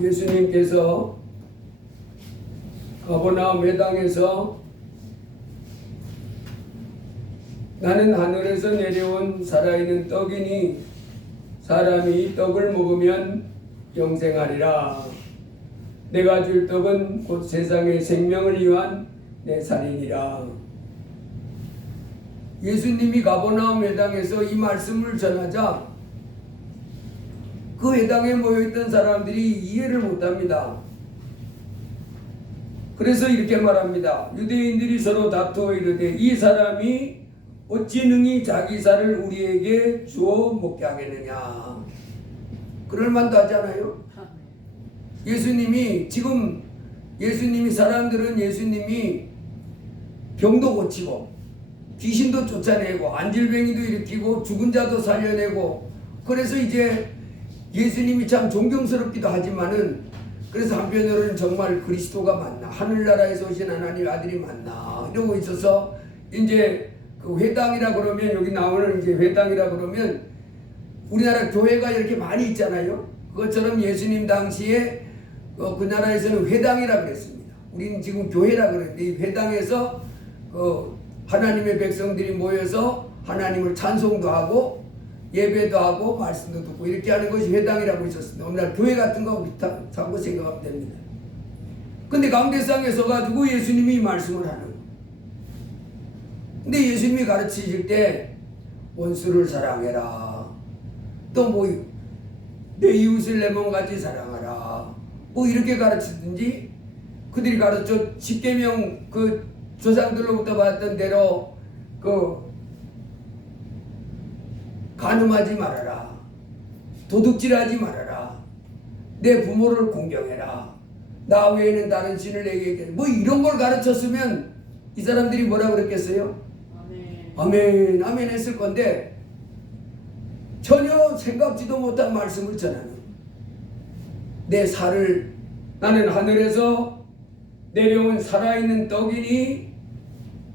예수님께서 가버나움 회당에서 나는 하늘에서 내려온 살아있는 떡이니 사람이 이 떡을 먹으면 영생하리라. 내가 줄 떡은 곧 세상의 생명을 위한 내 살이니라. 예수님이 가버나움 회당에서 이 말씀을 전하자 그 회당에 모여있던 사람들이 이해를 못합니다. 그래서 이렇게 말합니다. 유대인들이 서로 다투어 이르되 이 사람이 어찌 능히 자기 살을 우리에게 주어 먹게 하겠느냐. 그럴 만도 하잖아요. 예수님이 사람들은 예수님이 병도 고치고 귀신도 쫓아내고 안질병이도 일으키고 죽은 자도 살려내고, 그래서 이제 예수님이 참 존경스럽기도 하지만은 그래서 한편으로는 정말 그리스도가 맞나, 하늘나라에서 오신 하나님의 아들이 맞나 이러고 있어서 이제 그 회당이라 그러면, 여기 나오는 이제 회당이라 그러면 우리나라 교회가 이렇게 많이 있잖아요. 그것처럼 예수님 당시에 그 나라에서는 회당이라 그랬습니다. 우리는 지금 교회라 그러는데 이 회당에서 하나님의 백성들이 모여서 하나님을 찬송도 하고 예배도 하고 말씀도 듣고 이렇게 하는 것이 회당이라고 있었습니다. 오늘날 교회 같은 거 비슷하고 생각하면 됩니다. 근데 강대상에 서가지고 예수님이 이 말씀을 하는 거예요. 근데 예수님이 가르치실 때 원수를 사랑해라, 또 내 이웃을 내 몸같이 사랑하라, 이렇게 가르치든지, 그들이 가르쳐 십계명 그 조상들로부터 받았던 대로 간음하지 말아라, 도둑질하지 말아라, 내 부모를 공경해라, 나 외에는 다른 신을 내게 이런 걸 가르쳤으면 이 사람들이 뭐라 그랬겠어요? 아멘, 아멘 했을 건데 전혀 생각지도 못한 말씀을 전하는, 내 살을 나는 하늘에서 내려온 살아있는 떡이니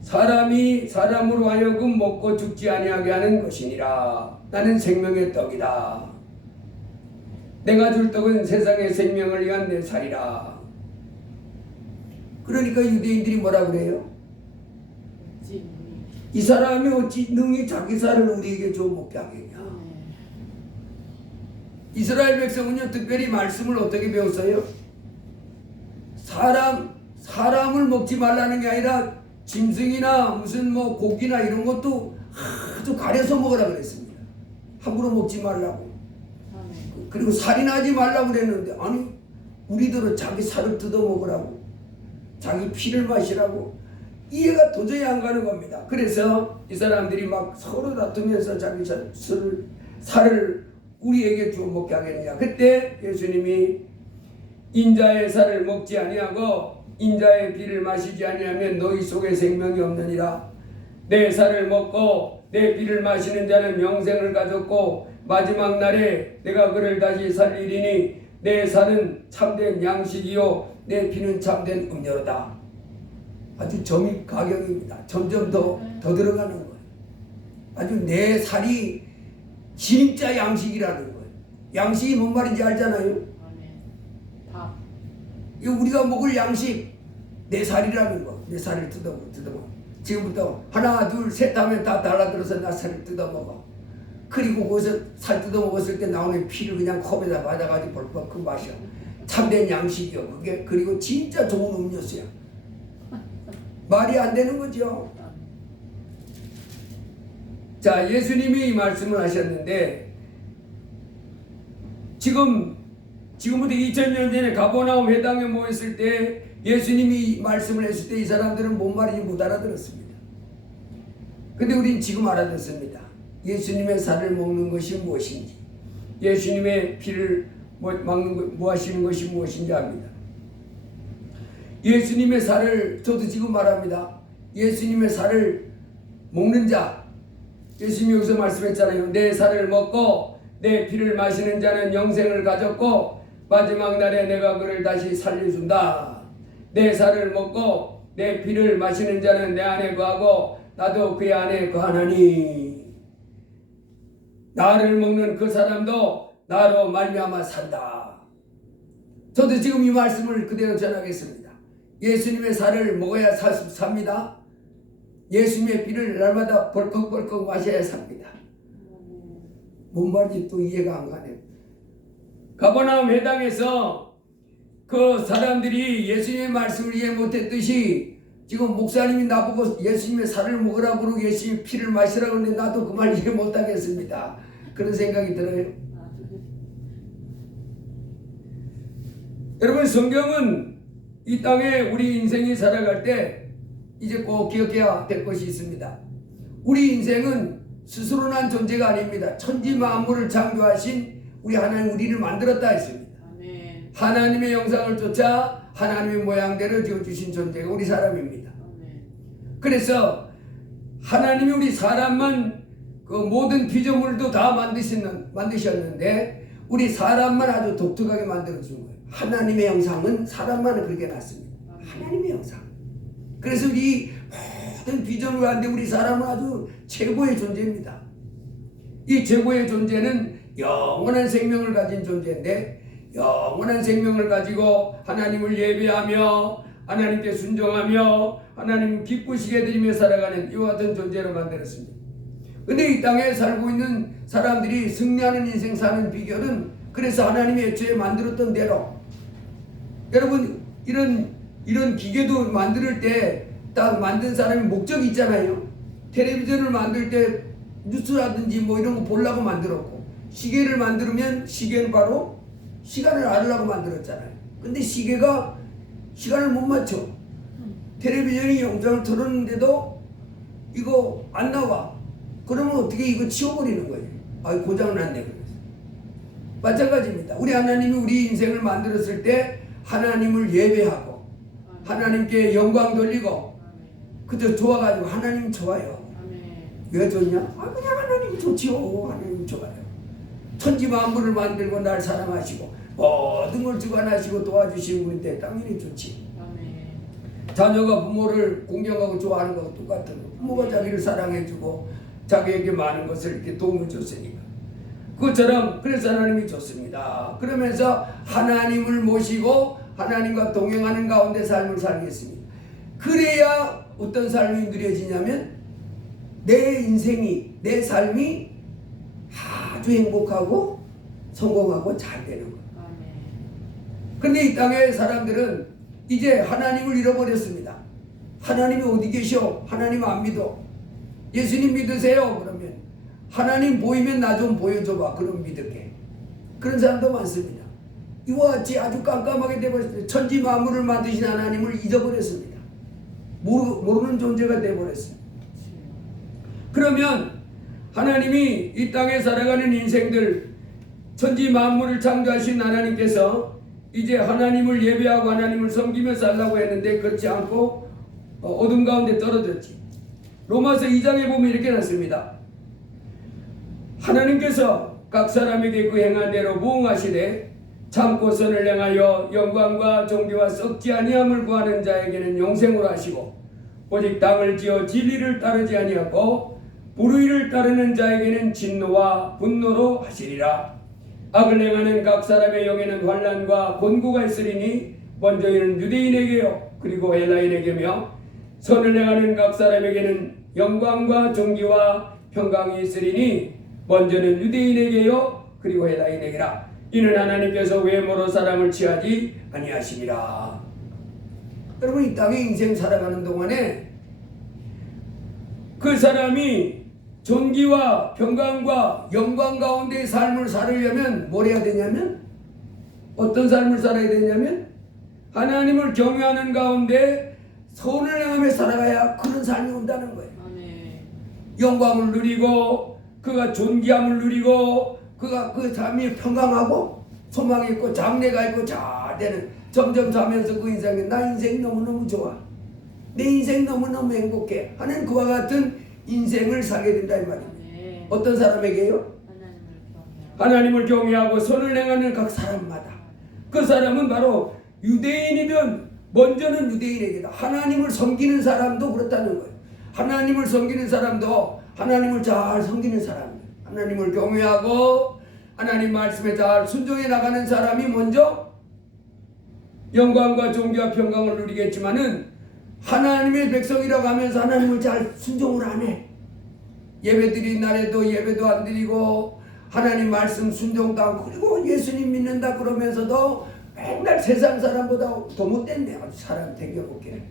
사람이 사람으로 하여금 먹고 죽지 아니하게 하는 것이니라. 나는 생명의 떡이다. 내가 줄 떡은 세상의 생명을 위한 내 살이라. 그러니까 유대인들이 뭐라 그래요? 이 사람이 어찌 능히 자기 살을 우리에게 줘 먹게 하겠냐. 이스라엘 백성은요, 특별히 말씀을 어떻게 배웠어요? 사람을 먹지 말라는 게 아니라 짐승이나 무슨 고기나 이런 것도 아주 가려서 먹으라 그랬습니다. 함부로 먹지 말라고. 그리고 살인하지 말라고 그랬는데, 아니 우리들은 자기 살을 뜯어 먹으라고, 자기 피를 마시라고. 이해가 도저히 안 가는 겁니다. 그래서 이 사람들이 막 서로 다투면서 자기 살을 우리에게 주어 먹게 하겠느냐. 그때 예수님이 인자의 살을 먹지 아니하고 인자의 피를 마시지 아니하면 너희 속에 생명이 없느니라. 내 살을 먹고 내 피를 마시는 자는 영생을 가졌고 마지막 날에 내가 그를 다시 살리리니 내 살은 참된 양식이요 내 피는 참된 음료로다. 아주 점입 가경입니다. 점점 더 들어가는 거예요. 아주 내 살이 진짜 양식이라는 거예요. 양식이 뭔 말인지 알잖아요. 이 우리가 먹을 양식, 내 살이라는 거. 내 살을 뜯어먹어. 지금부터 하나 둘 셋 하면 다 달라들어서 나 살을 뜯어먹어. 그리고 거기서 살 뜯어먹었을 때 나오는 피를 그냥 컵에다 받아가지고 벌컥 마셔. 참된 양식이요 그게. 그리고 진짜 좋은 음료수야. 말이 안 되는 거죠. 자, 예수님이 이 말씀을 하셨는데 지금부터 2000년 전에 가버나움 회당에 모였을 때 예수님이 말씀을 했을 때 이 사람들은 뭔 말인지 못 알아들었습니다. 근데 우리는 지금 알아듣습니다. 예수님의 살을 먹는 것이 무엇인지, 예수님의 피를 모하시는 것이 무엇인지 압니다. 예수님의 살을, 저도 지금 말합니다. 예수님의 살을 먹는 자, 예수님이 여기서 말씀했잖아요. 내 살을 먹고 내 피를 마시는 자는 영생을 가졌고 마지막 날에 내가 그를 다시 살려준다. 내 살을 먹고 내 피를 마시는 자는 내 안에 거하고 나도 그의 안에 거하나니 나를 먹는 그 사람도 나로 말미암아 산다. 저도 지금 이 말씀을 그대로 전하겠습니다. 예수님의 살을 먹어야 삽니다. 예수님의 피를 날마다 벌컥벌컥 마셔야 삽니다. 뭔 말인지 또 이해가 안 가네요. 가버나움 회당에서 그 사람들이 예수님의 말씀을 이해 못했듯이 지금 목사님이 나보고 예수님의 살을 먹으라 그러고 예수님의 피를 마시라 그러는데 나도 그 말 이해 못하겠습니다. 그런 생각이 들어요. 여러분, 성경은 이 땅에 우리 인생이 살아갈 때 이제 꼭 기억해야 될 것이 있습니다. 우리 인생은 스스로 난 존재가 아닙니다. 천지 만물을 창조하신 우리 하나님, 우리를 만들었다 했습니다. 아멘. 하나님의 영상을 쫓아 하나님의 모양대로 지어주신 존재가 우리 사람입니다. 아멘. 그래서 하나님이 우리 사람만 그 모든 피조물도 다 만드셨는데 우리 사람만 아주 독특하게 만들어준 거예요. 하나님의 영상은 사람만 그렇게 났습니다. 하나님의 영상. 그래서 이 모든 피조물 가운데 우리 사람은 아주 최고의 존재입니다. 이 최고의 존재는 영원한 생명을 가진 존재인데, 영원한 생명을 가지고 하나님을 예배하며 하나님께 순종하며 하나님 기쁘시게 드리며 살아가는 이와 같은 존재로 만들었습니다. 근데 이 땅에 살고 있는 사람들이 승리하는 인생 사는 비결은 그래서 하나님이 애초에 만들었던 대로, 여러분 이런 기계도 만들 때 딱 만든 사람이 목적이 있잖아요. 텔레비전을 만들 때 뉴스라든지 뭐 이런 거 보려고 만들었고, 시계를 만들면 시계는 바로 시간을 알으려고 만들었잖아요. 근데 시계가 시간을 못 맞춰. 텔레비전이 영상을 틀었는데도 이거 안 나와. 그러면 어떻게 이거 치워버리는 거예요. 아, 고장났네. 그래서 마찬가지입니다. 우리 하나님이 우리 인생을 만들었을 때 하나님을 예배하고 하나님께 영광 돌리고, 그저 좋아가지고 하나님 좋아요. 왜 좋냐? 아, 그냥 하나님 좋지요. 하나님 좋아요. 천지 만물을 만들고 날 사랑하시고 모든 걸 주관하시고 도와주시는 분인데 당연히 좋지. 자녀가 부모를 공경하고 좋아하는 것과 똑같은 거. 부모가 자기를 사랑해주고 자기에게 많은 것을 이렇게 도움을 줬으니까. 그것처럼 그래서 하나님이 좋습니다. 그러면서 하나님을 모시고 하나님과 동행하는 가운데 삶을 살겠습니다. 그래야 어떤 삶이 누려지냐면 내 인생이, 내 삶이 아주 행복하고 성공하고 잘 되는 거예요. 그런데 이 땅의 사람들은 이제 하나님을 잃어버렸습니다. 하나님이 어디 계셔? 하나님 안 믿어. 예수님 믿으세요? 그러면 하나님 보이면 나 좀 보여줘봐. 그럼 믿을게. 그런 사람도 많습니다. 이와 같이 아주 깜깜하게 되어버렸습니다. 천지 만물을 만드신 하나님을 잊어버렸습니다. 모르는 존재가 되어버렸습니다. 그러면 하나님이 이 땅에 살아가는 인생들, 천지 만물을 창조하신 하나님께서 이제 하나님을 예배하고 하나님을 섬기며 살라고 했는데 그렇지 않고 어둠 가운데 떨어졌지. 로마서 2장에 보면 이렇게 났습니다. 하나님께서 각 사람에게 그 행한 대로 부응하시되 참고 선을 행하여 영광과 존귀와 썩지 아니함을 구하는 자에게는 영생으로 하시고, 오직 땅을 지어 진리를 따르지 아니하고 불의를 따르는 자에게는 진노와 분노로 하시리라. 악을 행하는 각 사람의 영에는 환난과 곤고가 있으리니 먼저 이는 유대인에게요 그리고 헬라인에게며, 선을 행하는 각 사람에게는 영광과 존귀와 평강이 있으리니 먼저는 유대인에게요 그리고 헬라인에게라. 이는 하나님께서 외모로 사람을 취하지 아니하심이라. 여러분, 이 땅에 인생 살아가는 동안에 그 사람이 존귀와 평강과 영광 가운데의 삶을 살으려면 뭘 해야 되냐면, 어떤 삶을 살아야 되냐면 하나님을 경외하는 가운데 선을 행하며 살아가야 그런 삶이 온다는 거예요. 영광을 누리고 그가 존귀함을 누리고 그가 그 삶이 평강하고 소망이 있고 장래가 있고 잘 되는, 점점 자면서 그 인생에 나 인생 너무너무 좋아, 내 인생 너무너무 행복해 하는 그와 같은 인생을 살게 된다 이 말입니다. 어떤 사람에게요? 하나님을 경외하고 선을 행하는 각 사람마다. 그 사람은 바로 유대인이든 먼저는 유대인에게다. 하나님을 섬기는 사람도 그렇다는 거예요. 하나님을 섬기는 사람도 하나님을 잘 섬기는 사람이에요. 하나님을 경외하고 하나님 말씀에 잘 순종해 나가는 사람이 먼저 영광과 존귀와 평강을 누리겠지만은 하나님의 백성이라고 하면서 하나님을 잘 순종을 안 해. 예배 드린 날에도 예배도 안 드리고 하나님 말씀 순종도 하고 그리고 예수님 믿는다 그러면서도 맨날 세상 사람보다 더 못됐네. 아주 사람 되게볼게.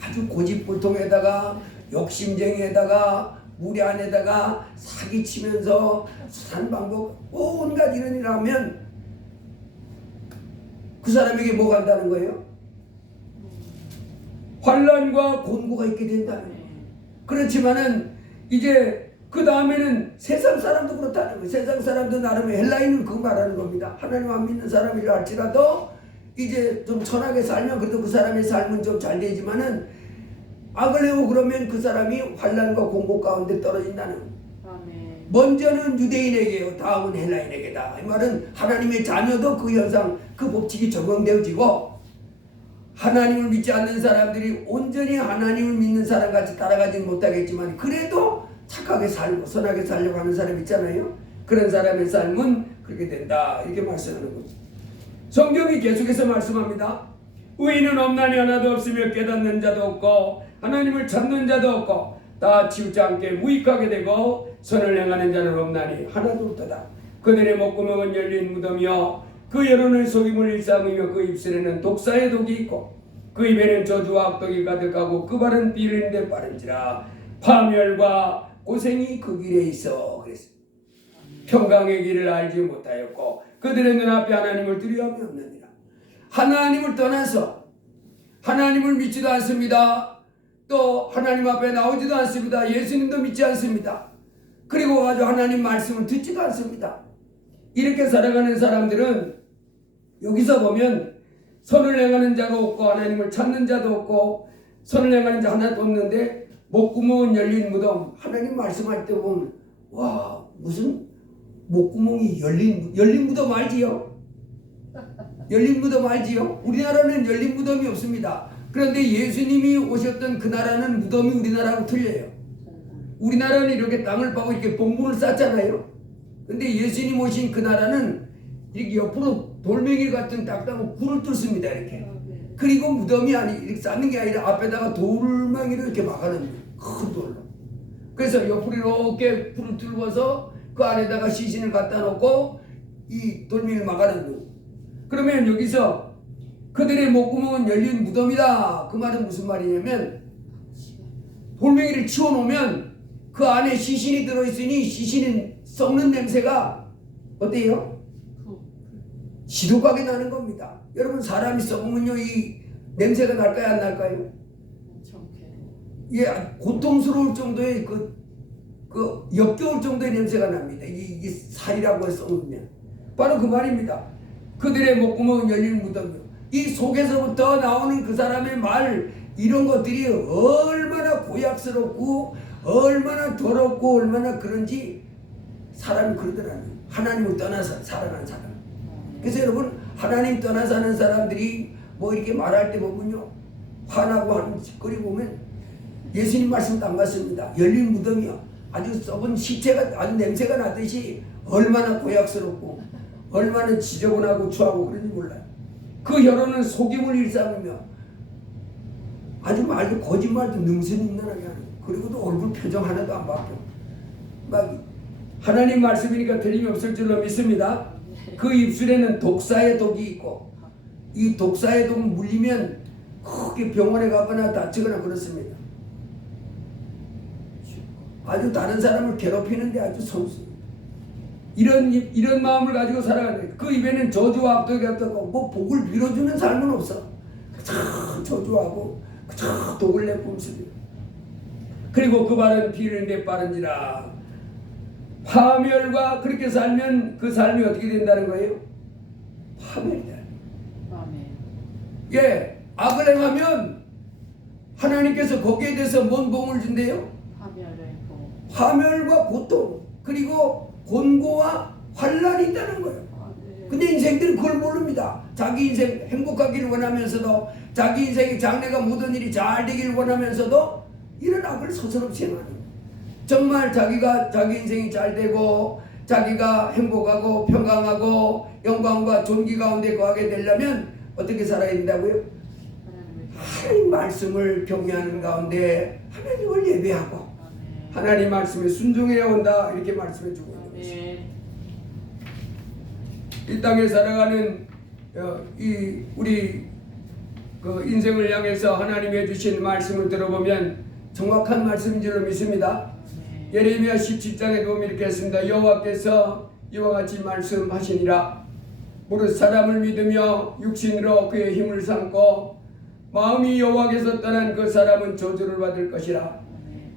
아주 고집불통에다가 욕심쟁이에다가 무례한에다가 사기치면서 산 방법 온갖 이런 일 하면 그 사람에게 뭐가 간다는 거예요? 환난과 곤고가 있게 된다는 거예요. 그렇지만은 이제 그 다음에는 세상 사람도 그렇다는 거예요. 세상 사람도 나름의 헬라인은 그거 말하는 겁니다. 하나님 안 믿는 사람이라 할지라도 이제 좀 천하게 살면 그래도 그 사람의 삶은 좀 잘 되지만은 악을 해고 그러면 그 사람이 환난과 공고 가운데 떨어진다는 거예요. 먼저는 유대인에게요, 다음은 헬라인에게다. 이 말은 하나님의 자녀도 그 현상, 그 법칙이 적용되어지고 하나님을 믿지 않는 사람들이 온전히 하나님을 믿는 사람같이 따라가지는 못하겠지만 그래도 착하게 살고 선하게 살려고 하는 사람 있잖아요. 그런 사람의 삶은 그렇게 된다. 이렇게 말씀하는 거죠. 성경이 계속해서 말씀합니다. 의인은 없나니 하나도 없으며 깨닫는 자도 없고 하나님을 찾는 자도 없고 다 치우지 않게 무익하게 되고 선을 행하는 자는 없나니 하나도 없도다. 그들의 목구멍은 열린 무덤이요 그 여론은 속임을 일삼으며 그 입술에는 독사의 독이 있고 그 입에는 저주와 악독이 가득하고 그 발은 비를 데 빠른지라 파멸과 고생이 그 길에 있어. 그랬습니다. 평강의 길을 알지 못하였고 그들의 눈앞에 하나님을 두려움이 없느니라. 하나님을 떠나서 하나님을 믿지도 않습니다. 또 하나님 앞에 나오지도 않습니다. 예수님도 믿지 않습니다. 그리고 아주 하나님 말씀을 듣지도 않습니다. 이렇게 살아가는 사람들은 여기서 보면 선을 행하는 자가 없고 하나님을 찾는 자도 없고 선을 행하는 자 하나도 없는데 목구멍은 열린 무덤. 하나님 말씀할 때 보면 와 무슨 목구멍이 열린 무덤 알지요? 열린 무덤 알지요? 우리나라는 열린 무덤이 없습니다. 그런데 예수님이 오셨던 그 나라는 무덤이 우리나라하고 틀려요. 우리나라는 이렇게 땅을 파고 이렇게 봉분을 쌌잖아요. 근데 예수님 오신 그 나라는 이렇게 옆으로 돌멩이 같은 딱딱한 굴을 뚫습니다. 이렇게. 그리고 무덤이 이렇게 쌓는 게 아니라 앞에다가 돌멩이를 이렇게 막아놓는 큰 돌로. 그래서 옆으로 이렇게 굴을 뚫어서 그 안에다가 시신을 갖다 놓고 이 돌멩이를 막아놓는. 그러면 여기서 그들의 목구멍은 열린 무덤이다. 그 말은 무슨 말이냐면 돌멩이를 치워놓으면 그 안에 시신이 들어있으니 시신은 썩는 냄새가 어때요? 지독하게 나는 겁니다. 여러분 사람이 썩으면요 이 냄새가 날까요 안 날까요? 예, 고통스러울 정도의 그 역겨울 정도의 냄새가 납니다. 이게 살이라고 해서 썩으면 바로 그 말입니다. 그들의 목구멍은 열린 무덤이요. 이 속에서부터 나오는 그 사람의 말 이런 것들이 얼마나 고약스럽고 얼마나 더럽고 얼마나 그런지 사람이 그러더라고요. 하나님을 떠나서 살아가는 사람. 그래서 여러분 하나님 떠나 사는 사람들이 뭐 이렇게 말할 때 보면요 화나고 하는 짓거리 보면 예수님 말씀도 안 맞습니다. 열린 무덤이요 아주 썩은 시체가 아주 냄새가 나듯이 얼마나 고약스럽고 얼마나 지저분하고 추하고 그런지 몰라요. 그 혀로는 속임을 일삼으며 아주 말도 거짓말도 능수능란하게 하는. 그리고도 얼굴 표정 하나도 안 바뀌어. 막 하나님 말씀이니까 틀림이 없을 줄로 믿습니다. 그 입술에는 독사의 독이 있고 이 독사의 독 물리면 크게 병원에 가거나 다치거나 그렇습니다. 아주 다른 사람을 괴롭히는데 아주 선수. 이런 마음을 가지고 살아가는. 그 입에는 저주와 악독이 같고 뭐 복을 빌어주는 삶은 없어. 참 저주하고 참 독을 내뿜습니다. 그리고 그 발은 비를 내 빠른지라. 파멸과 그렇게 살면 그 삶이 어떻게 된다는 거예요? 파멸이다. 예, 악을 행하면 하나님께서 거기에 대해서 뭔 복을 준대요? 파멸과 고통 그리고 곤고와 환란이 있다는 거예요. 근데 인생들은 그걸 모릅니다. 자기 인생 행복하기를 원하면서도 자기 인생에 장래가 모든 일이 잘 되기를 원하면서도 이런 악을 서슴없이 행하는 거예요. 정말 자기 인생이 잘 되고 자기가 행복하고 평강하고 영광과 존귀 가운데 거하게 되려면 어떻게 살아야 된다고요? 하나님 말씀을 경외하는 가운데 하나님을 예배하고 하나님 말씀에 순종해야 온다, 이렇게 말씀해 주고 있는 것입니다. 이 땅에 살아가는 우리 그 인생을 향해서 하나님이 해주신 말씀을 들어보면 정확한 말씀인 줄로 믿습니다. 예레미야 17장에 보면 이렇게 했습니다. 여호와께서 이와 같이 말씀하시니라. 무릇 사람을 믿으며 육신으로 그의 힘을 삼고 마음이 여호와께서 떠난 그 사람은 저주를 받을 것이라.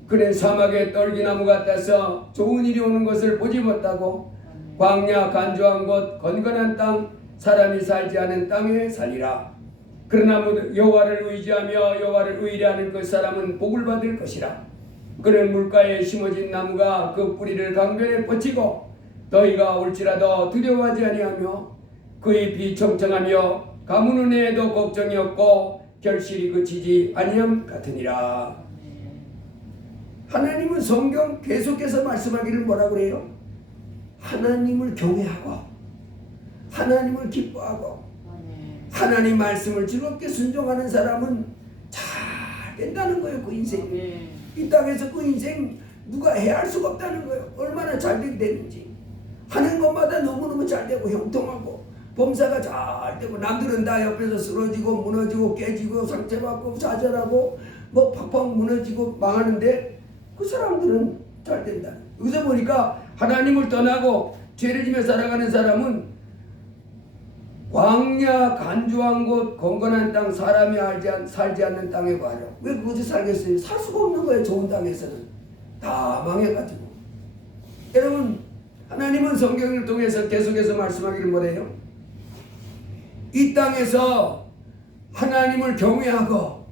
그는 사막의 떨기나무 같아서 좋은 일이 오는 것을 보지 못하고 광야 간조한 곳 건건한 땅 사람이 살지 않은 땅에 살리라. 그러나 여호와를 의지하며 여호와를 의뢰하는 그 사람은 복을 받을 것이라. 그는 물가에 심어진 나무가 그 뿌리를 강변에 뻗치고 더위가 올지라도 두려워하지 아니하며 그의 비 청청하며 가뭄은 해에도 걱정이 없고 결실이 그치지 아니함 같으니라. 하나님은 성경 계속해서 말씀하기를 뭐라고 그래요? 하나님을 경외하고 하나님을 기뻐하고 하나님 말씀을 즐겁게 순종하는 사람은 잘 된다는 거예요. 그 인생 이 땅에서 그 인생 누가 해할 수가 없다는 거예요. 얼마나 잘 되게 되는지 하는 것마다 너무너무 잘 되고 형통하고 범사가 잘 되고 남들은 다 옆에서 쓰러지고 무너지고 깨지고 상처받고 좌절하고 뭐 팍팍 무너지고 망하는데 그 사람들은 잘 된다. 여기서 보니까 하나님을 떠나고 죄를 지며 살아가는 사람은 광야 간조한 곳 건건한 땅 사람이 살지 않는 땅에 가려. 왜 그곳에 살겠어요? 살 수가 없는 거예요. 좋은 땅에서는 다 망해가지고. 여러분 하나님은 성경을 통해서 계속해서 말씀하기를 뭐래요? 이 땅에서 하나님을 경외하고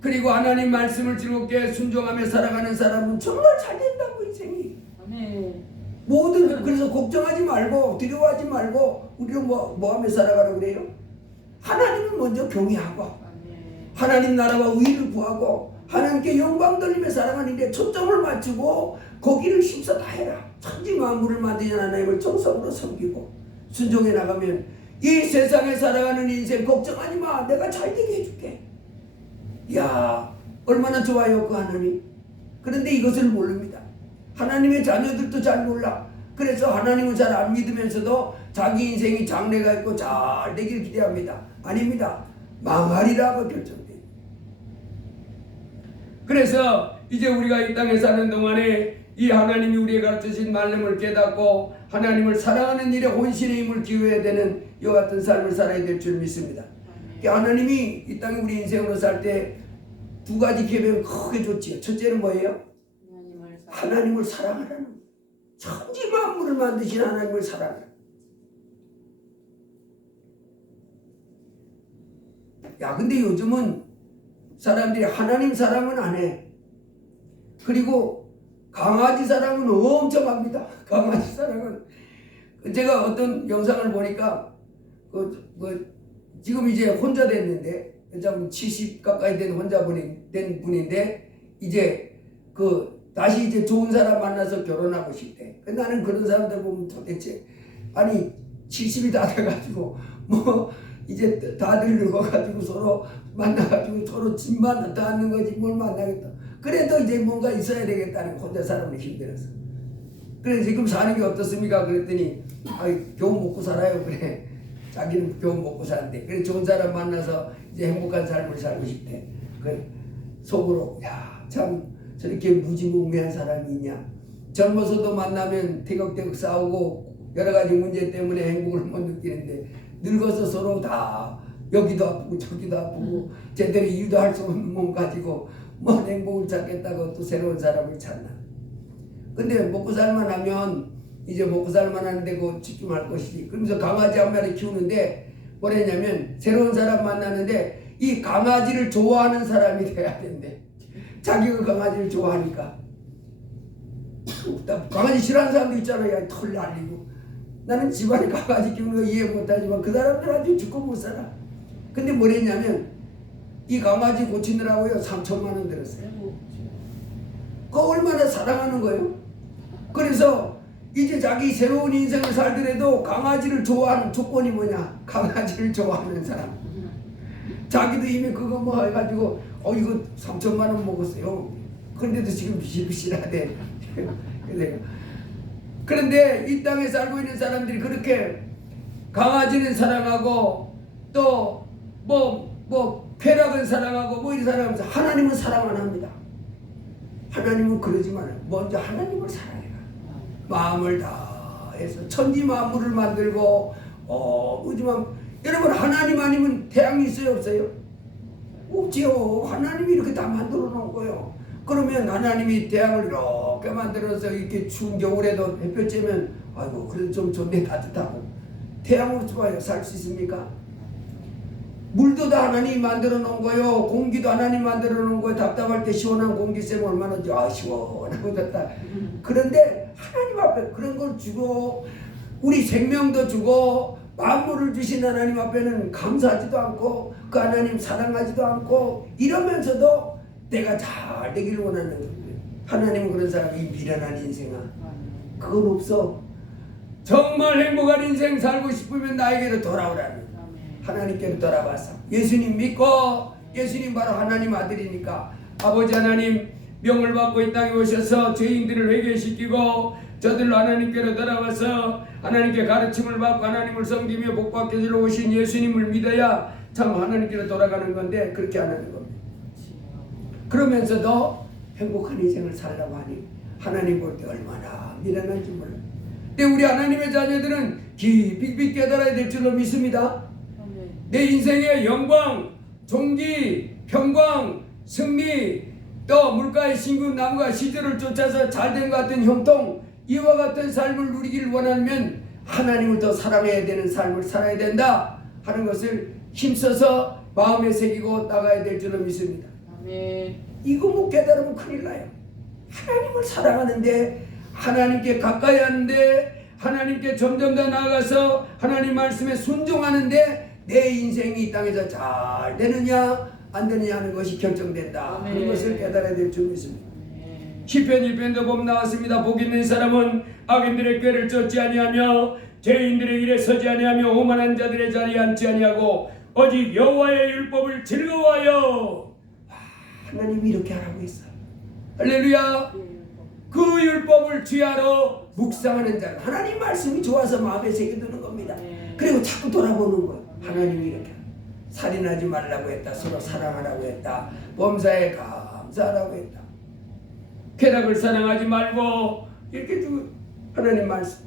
그리고 하나님 말씀을 즐겁게 순종하며 살아가는 사람은 정말 잘 된다고 인생이. 모든 그래서 걱정하지 말고 두려워하지 말고 우리는 뭐 하며 살아가라고 그래요? 하나님을 먼저 경외하고 하나님 나라와 의를 구하고 하나님께 영광 돌리며 살아가는 데 초점을 맞추고 거기를 힘써 다해라. 천지 만물을 만드신 하나님을 정성으로 섬기고 순종해 나가면 이 세상에 살아가는 인생 걱정하지 마. 내가 잘되게 해줄게. 이야 얼마나 좋아요 그 하나님. 그런데 이것을 모릅니다. 하나님의 자녀들도 잘 몰라. 그래서 하나님을 잘 안 믿으면서도 자기 인생이 장래가 있고 잘 되기를 기대합니다. 아닙니다. 망하리라고 결정돼요. 그래서 이제 우리가 이 땅에 사는 동안에 이 하나님이 우리에게 가르쳐주신 말씀을 깨닫고 하나님을 사랑하는 일에 혼신의 힘을 기울여야 되는 이와 같은 삶을 살아야 될 줄 믿습니다. 하나님이 이 땅에 우리 인생으로 살 때 두 가지 계명을 크게 줬지요. 첫째는 뭐예요? 하나님을 사랑하라는, 천지 만물을 만드신 하나님을 사랑하라. 야 근데 요즘은 사람들이 하나님 사랑은 안 해. 그리고 강아지 사랑은 엄청 합니다. 강아지 사랑은 제가 어떤 영상을 보니까 지금 이제 혼자 됐는데 70 가까이 된 된 분인데 이제 다시 이제 좋은 사람 만나서 결혼하고 싶대. 나는 그런 사람들 보면 도대체 아니 70이 다 돼가지고 뭐 이제 다들 늙어가지고 서로 만나가지고 서로 집만 닿는 거지 뭘 만나겠다. 그래도 이제 뭔가 있어야 되겠다는 혼자 살아는 힘들어서. 그래 지금 사는 게 어떻습니까? 그랬더니 겨우 먹고 살아요. 그래 자기는 겨우 먹고 사는데 그래 좋은 사람 만나서 이제 행복한 삶을 살고 싶대. 그 속으로 야 참 저렇게 무지몽매한 사람이 있냐. 젊어서도 만나면 태격태격 싸우고 여러 가지 문제 때문에 행복을 못 느끼는데 늙어서 서로 다 여기도 아프고 저기도 아프고 제대로 이유도 할 수 없는 몸 가지고 뭐 행복을 찾겠다고 또 새로운 사람을 찾나. 근데 먹고 살만 하면 이제 먹고 살만 하는데 그 집중할 것이지. 그러면서 강아지 한 마리 키우는데 뭐랬냐면 새로운 사람 만나는데 이 강아지를 좋아하는 사람이 돼야 된대. 자기가 강아지를 좋아하니까. 강아지 싫어하는 사람도 있잖아요. 털 날리고. 나는 집안에 강아지 키우는 거 이해 못하지만 그 사람들 아주 죽고 못 살아. 근데 뭐랬냐면 이 강아지 고치느라고요 3천만 원 들었어요. 그거 얼마나 사랑하는 거예요. 그래서 이제 자기 새로운 인생을 살더라도 강아지를 좋아하는 조건이 뭐냐. 강아지를 좋아하는 사람. 자기도 이미 그거 뭐 해가지고 이거 3천만 원 먹었어요. 그런데도 지금 비실비실하대. 그런데 이 땅에 살고 있는 사람들이 그렇게 강아지는 사랑하고 또 쾌락은 사랑하고 뭐 이런 사랑하면서 하나님은 사랑 안 합니다. 하나님은 그러지 말아요. 먼저 하나님을 사랑해라. 마음을 다해서 천지 만물을 만들고 하지만 여러분 하나님 아니면 태양이 있어요 없어요? 없지요. 하나님이 이렇게 다 만들어 놓은 거예요. 그러면 하나님이 태양을 이렇게 만들어서 이렇게 추운 겨울에도 햇볕 쬐면 아이고 그래도 좀 좋네 따뜻하고 태양으로 좋아요. 살 수 있습니까? 물도 다 하나님이 만들어 놓은 거예요. 공기도 하나님 만들어 놓은 거예요. 답답할 때 시원한 공기 쐬면 얼마나 시원하고 좋다. 그런데 하나님 앞에 그런 걸 주고 우리 생명도 주고 만물을 주신 하나님 앞에는 감사하지도 않고 그 하나님 사랑하지도 않고 이러면서도 내가 잘 되기를 원하는 거예요. 하나님은 그런 사람이 미련한 인생아 그건 없어. 정말 행복한 인생 살고 싶으면 나에게로 돌아오라는 하나님께로 돌아와서 예수님 믿고 예수님 바로 하나님 아들이니까 아버지 하나님 명을 받고 이 땅에 오셔서 죄인들을 회개시키고 저들로 하나님께로 돌아와서 하나님께 가르침을 받고 하나님을 섬기며 복받게 주러 오신 예수님을 믿어야 참 하나님께로 돌아가는 건데 그렇게 안 하는 겁니다. 그러면서도 행복한 인생을 살라고 하니 하나님 볼 때 얼마나 미련한지 몰라요. 근데 우리 하나님의 자녀들은 깊이 깨달아야 될 줄로 믿습니다. 내 인생의 영광, 존귀, 평강, 승리, 또 물가의 신금 나무가 시절을 쫓아서 잘된 것 같은 형통, 이와 같은 삶을 누리기를 원하면 하나님을 더 사랑해야 되는 삶을 살아야 된다 하는 것을 힘써서 마음에 새기고 나가야 될 줄로 믿습니다. 아멘. 이거 못 깨달으면 큰일 나요. 하나님을 사랑하는데 하나님께 가까이 하는데 하나님께 점점 더 나아가서 하나님 말씀에 순종하는데 내 인생이 이 땅에서 잘 되느냐 안 되느냐 하는 것이 결정된다 하는 것을 깨달아야 될 줄 믿습니다. 시편 1편도 보면 나왔습니다. 복 있는 사람은 악인들의 꾀를 쫓지 아니하며 죄인들의 길에 서지 아니하며 오만한 자들의 자리에 앉지 아니하고 오직 여호와의 율법을 즐거워하여 하나님이 이렇게 하라고 했어요. 할렐루야. 그 율법을 주야로 묵상하는 자는 하나님 말씀이 좋아서 마음에 새겨두는 겁니다. 그리고 자꾸 돌아보는 거예요. 하나님이 이렇게 살인하지 말라고 했다. 서로 사랑하라고 했다. 범사에 감사하라고 했다. 쾌락을 사랑하지 말고 이렇게 쭉 하나님 말씀.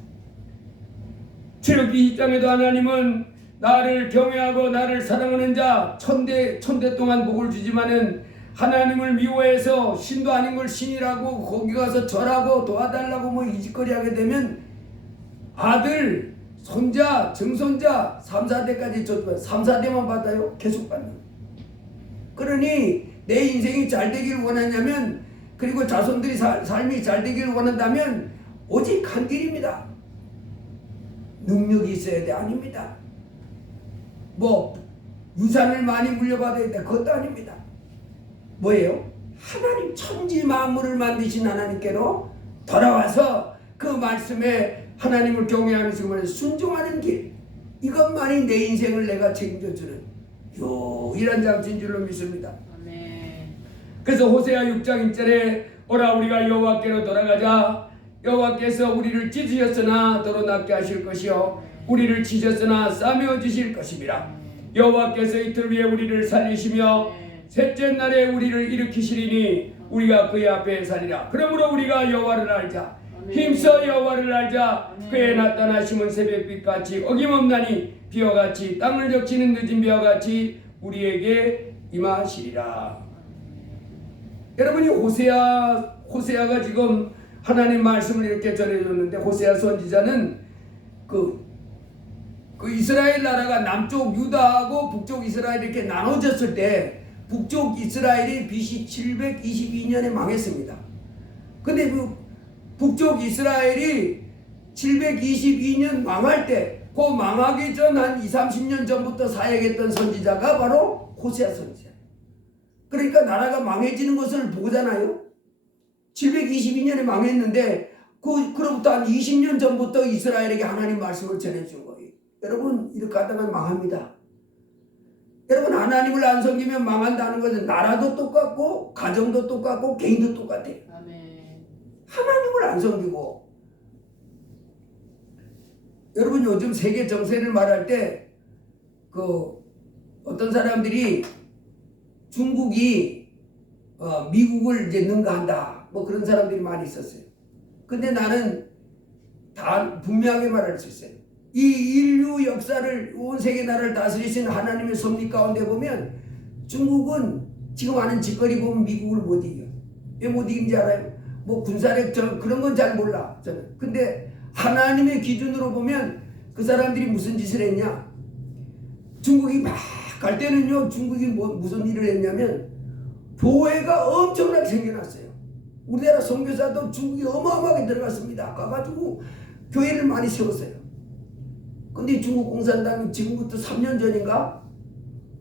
출애굽기 20장에도 하나님은 나를 경외하고 나를 사랑하는 자 천대 동안 복을 주지만은 하나님을 미워해서 신도 아닌 걸 신이라고 거기 가서 절하고 도와달라고 뭐 이짓거리 하게 되면 아들 손자, 증손자 3, 4대까지 줬지만 3, 4대만 받아요. 계속 받는. 그러니 내 인생이 잘 되기를 원하냐면 그리고 자손들이 삶이 잘 되기를 원한다면 오직 한 길입니다. 능력이 있어야 돼? 아닙니다. 뭐 유산을 많이 물려받아야 돼? 그것도 아닙니다. 뭐예요? 하나님 천지 만물을 만드신 하나님께로 돌아와서 그 말씀에 하나님을 경외하면서 그 말에 순종하는 길 이것만이 내 인생을 내가 책임져주는 유일한 장치인 줄로 믿습니다. 아멘. 그래서 호세아 6장 1절에 오라 우리가 여호와께로 돌아가자 여호와께서 우리를 찢으셨으나 더러 낫게 하실 것이요 우리를 치셨으나 싸매어 주실 것입니다. 여호와께서 이틀 위에 우리를 살리시며 셋째 날에 우리를 일으키시리니 우리가 그의 앞에 살리라. 그러므로 우리가 여호와를 알자. 힘써 여호와를 알자. 그의 나타나심은 새벽빛같이 어김없나니 비와 같이 땅을 적시는 늦은 비와 같이 우리에게 임하시리라. 여러분이 호세아가 지금 하나님 말씀을 이렇게 전해줬는데 호세아 선지자는 그 이스라엘 나라가 남쪽 유다하고 북쪽 이스라엘이 이렇게 나눠졌을 때 북쪽 이스라엘이 BC 722년에 망했습니다. 근데 그 북쪽 이스라엘이 722년 망할 때 그 망하기 전 한 20-30년 전부터 사역했던 선지자가 바로 호세아 선지자. 그러니까 나라가 망해지는 것을 보잖아요. 722년에 망했는데 그로부터 한 20년 전부터 이스라엘에게 하나님 말씀을 전해준 거예요. 여러분 이렇게 하다가 망합니다. 여러분, 하나님을 안 섬기면 망한다는 것은 나라도 똑같고 가정도 똑같고 개인도 똑같아요. 아멘. 하나님을 안 섬기고. 여러분, 요즘 세계 정세를 말할 때 어떤 사람들이 중국이 미국을 이제 능가한다, 뭐 그런 사람들이 많이 있었어요. 근데 나는 다 분명하게 말할 수 있어요. 이 인류 역사를, 온 세계 나라를 다스리신 하나님의 섭리 가운데 보면 중국은 지금 하는 짓거리 보면 미국을 못 이겨. 왜 못 이긴지 알아요? 뭐 군사력 그런 건 잘 몰라 저는. 근데 하나님의 기준으로 보면 그 사람들이 무슨 짓을 했냐? 중국이 막 갈 때는요, 중국이 무슨 일을 했냐면 교회가 엄청나게 생겨났어요. 우리나라 선교사도 중국이 어마어마하게 들어갔습니다. 가가지고 교회를 많이 세웠어요. 근데 중국 공산당이 지금부터 3년 전인가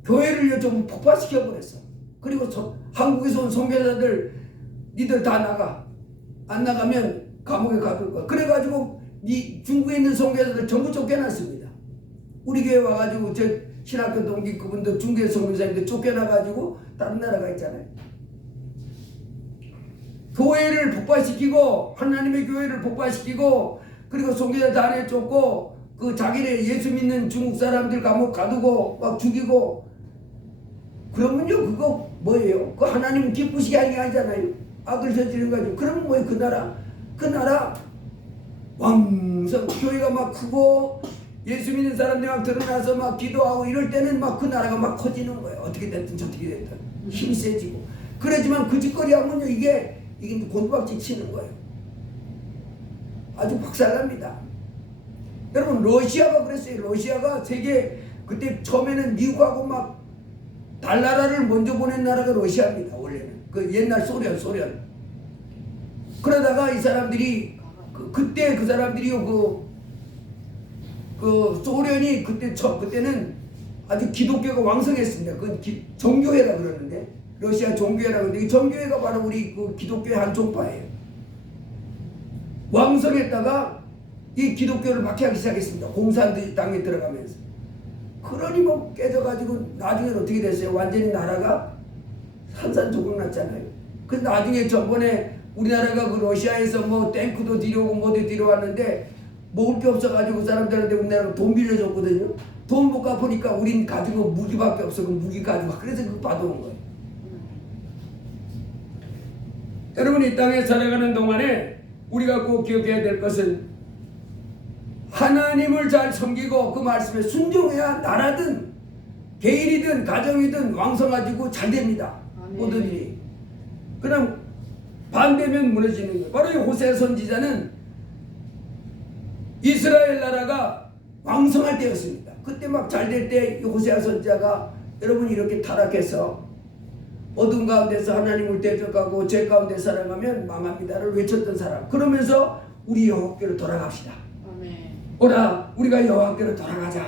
교회를 좀 폭파시켜 버렸어. 그리고 한국에서 온 선교사들 니들 다 나가. 안 나가면 감옥에 가둘 거야. 그래가지고 중국에 있는 선교사들 전부 쫓겨났습니다. 우리 교회 와가지고 신학교 동기 그분도 중국에 선교사인데 쫓겨나가지고 다른 나라 가 있잖아요. 교회를 폭파시키고, 하나님의 교회를 폭파시키고, 그리고 선교사 다 내쫓고, 자기네 예수 믿는 중국 사람들 감옥 가두고 막 죽이고. 그러면요, 그거 뭐예요? 그 하나님 기쁘시게 하는 게 아니잖아요. 악을 저지른 거죠. 그러면 뭐예요? 그 나라 왕성 교회가 막 크고 예수 믿는 사람들이 막 드러나서 막 기도하고 이럴 때는 막 그 나라가 막 커지는 거예요. 어떻게 됐든 저떻게 됐든 힘이 세지고. 그러지만 그 짓거리 하면요, 이게 곤두박질 치는 거예요. 아주 박살납니다. 여러분, 러시아가 그랬어요. 러시아가 세계 그때 처음에는 미국하고 막 달나라를 먼저 보낸 나라가 러시아입니다. 원래는 그 옛날 소련. 그러다가 이 사람들이 그때 그 사람들이요, 소련이 그때는 아주 기독교가 왕성했습니다. 정교회라 그러는데, 러시아 정교회라 그러는데, 이 정교회가 바로 우리 기독교의 한 종파예요. 왕성했다가 이 기독교를 박해하기 시작했습니다. 공산당에 들어가면서. 그러니 뭐 깨져가지고 나중에는 어떻게 됐어요? 완전히 나라가 산산조각 났잖아요. 그래서 나중에 저번에 우리나라가 그 러시아에서 뭐 탱크도 뒤로오고 뭐도 뒤로왔는데 먹을 게 없어가지고 사람들한테 우리나라가 돈 빌려줬거든요. 돈 못 갚으니까 우린 가진 거 무기밖에 없어. 그 무기 가지고 그래서 그거 받아온 거예요. 여러분, 이 땅에 살아가는 동안에 우리가 꼭 기억해야 될 것은 하나님을 잘 섬기고 그 말씀에 순종해야 나라든 개인이든 가정이든 왕성해지고 잘 됩니다. 모든 일이. 그럼 반대면 무너지는 거예요. 바로 이 호세아 선지자는 이스라엘 나라가 왕성할 때였습니다. 그때 막 잘 될 때 호세아 선지자가 여러분 이렇게 타락해서 어둠 가운데서 하나님을 대적하고 죄 가운데 살아가면 망합니다를 외쳤던 사람. 그러면서 우리 여호와께로 돌아갑시다. 오라, 우리가 여호와께로 돌아가자.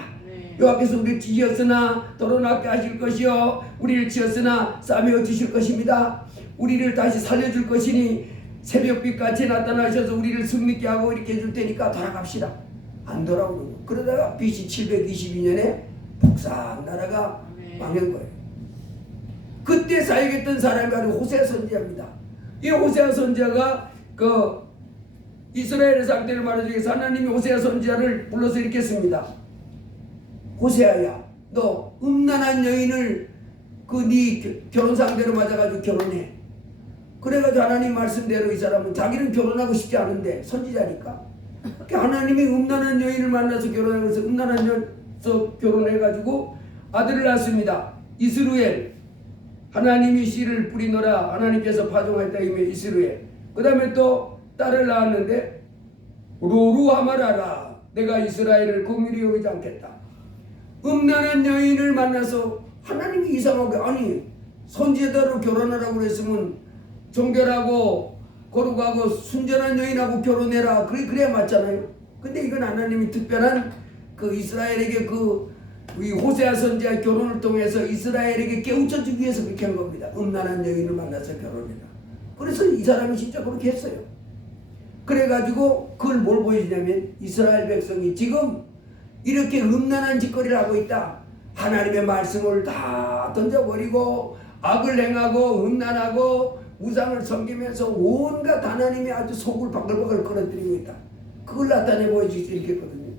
여호와께서 우리를 지었으나 더러나게 하실 것이요, 우리를 지었으나 싸매어 주실 것입니다. 우리를 다시 살려줄 것이니 새벽빛같이 나타나셔서 우리를 승리케 하고 이렇게 해줄 테니까 돌아갑시다. 안 돌아오는 거예요. 그러다가 BC 722년에 북상 나라가 망한 거예요. 그때 사역했던 사람이 바로 호세아 선지자입니다. 이 호세아 선지자가 이스라엘의 상태를 말해주기 위해서 하나님이 호세아 선지자를 불러서 이렇게 했습니다. 호세아야, 너 음란한 여인을 네 결혼 상대로 맞아가지고 결혼해. 그래가지고 하나님 말씀대로 이 사람은 자기는 결혼하고 싶지 않은데 선지자니까 하나님이 음란한 여인을 만나서 결혼해서 음란한 여인서 결혼해가지고 아들을 낳습니다. 이스루엘. 하나님이 씨를 뿌리노라. 하나님께서 파종했다 이미 이스루엘. 그 다음에 또 딸을 낳았는데 로루하마라라. 내가 이스라엘을 긍휼히 여기지 않겠다. 음란한 여인을 만나서 하나님이 이상하게, 아니 선지자로 결혼하라고 그랬으면 정결하고 거룩하고 순전한 여인하고 결혼해라. 그래야 맞잖아요. 근데 이건 하나님이 특별한 이스라엘에게 이 호세아 선지자의 결혼을 통해서 이스라엘에게 깨우쳐주기 위해서 그렇게 한 겁니다. 음란한 여인을 만나서 결혼해라. 그래서 이 사람이 진짜 그렇게 했어요. 그래가지고 그걸 뭘 보여주냐면 이스라엘 백성이 지금 이렇게 음란한 짓거리를 하고 있다. 하나님의 말씀을 다 던져버리고 악을 행하고 음란하고 우상을 섬기면서 온갖 하나님이 아주 속을 바글바글 끌어들이고 있다. 그걸 나타내 보여주기 이렇겠거든요.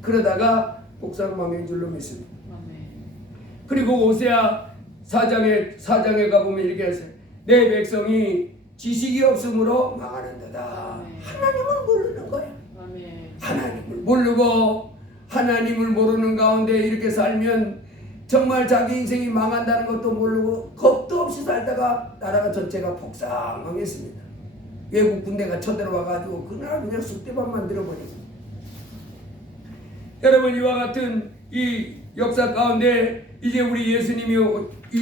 그러다가 복사가 망한 줄로 믿습니다. 그리고 오세아 4장에 가보면 이렇게 했어요. 내 백성이 지식이 없으므로 망하는도다. 하나님을 모르는 거야. 하나님을 모르고 하나님을 모르는 가운데 이렇게 살면 정말 자기 인생이 망한다는 것도 모르고 겁도 없이 살다가 나라가 전체가 폭삭망했습니다. 외국 군대가 쳐들어와가지고 그날 그냥 쑥대밭 만들어버리고. 여러분, 이와 같은 이 역사 가운데 이제 우리 예수님이 이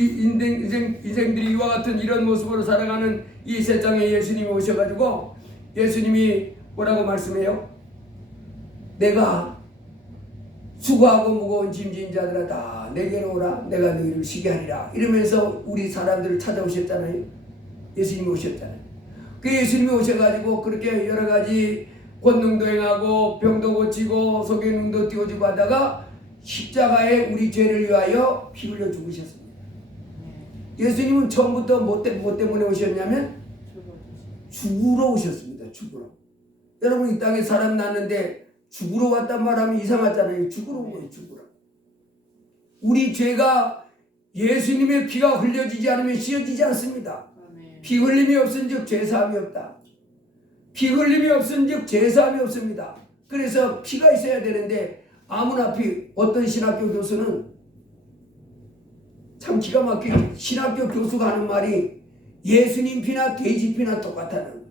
인생들이 이와 같은 이런 모습으로 살아가는 이 세상에 예수님이 오셔가지고 예수님이 뭐라고 말씀해요? 내가 수고하고 무거운 짐진 자들아 다 내게로 오라. 내가 너희를 쉬게 하리라. 이러면서 우리 사람들을 찾아오셨잖아요. 예수님이 오셨잖아요. 그 예수님이 오셔가지고 그렇게 여러 가지 권능도 행하고 병도 고치고 속에 눈도 띄워주고 하다가 십자가에 우리 죄를 위하여 피 흘려 죽으셨습니다. 예수님은 처음부터 뭐 때문에 오셨냐면 죽으러 오셨습니다. 죽으러. 여러분, 이 땅에 사람 낳는데 죽으러 왔단 말하면 이상하잖아요. 죽으러 온 거예요. 죽으러. 우리 죄가 예수님의 피가 흘려지지 않으면 씻어지지 않습니다. 피 흘림이 없은즉 죄사함이 없다. 피 흘림이 없은즉 죄사함이 없습니다. 그래서 피가 있어야 되는데 아무나 어떤 신학교 교수는 참 기가 막히게 신학교 교수가 하는 말이 예수님 피나 돼지 피나 똑같다는.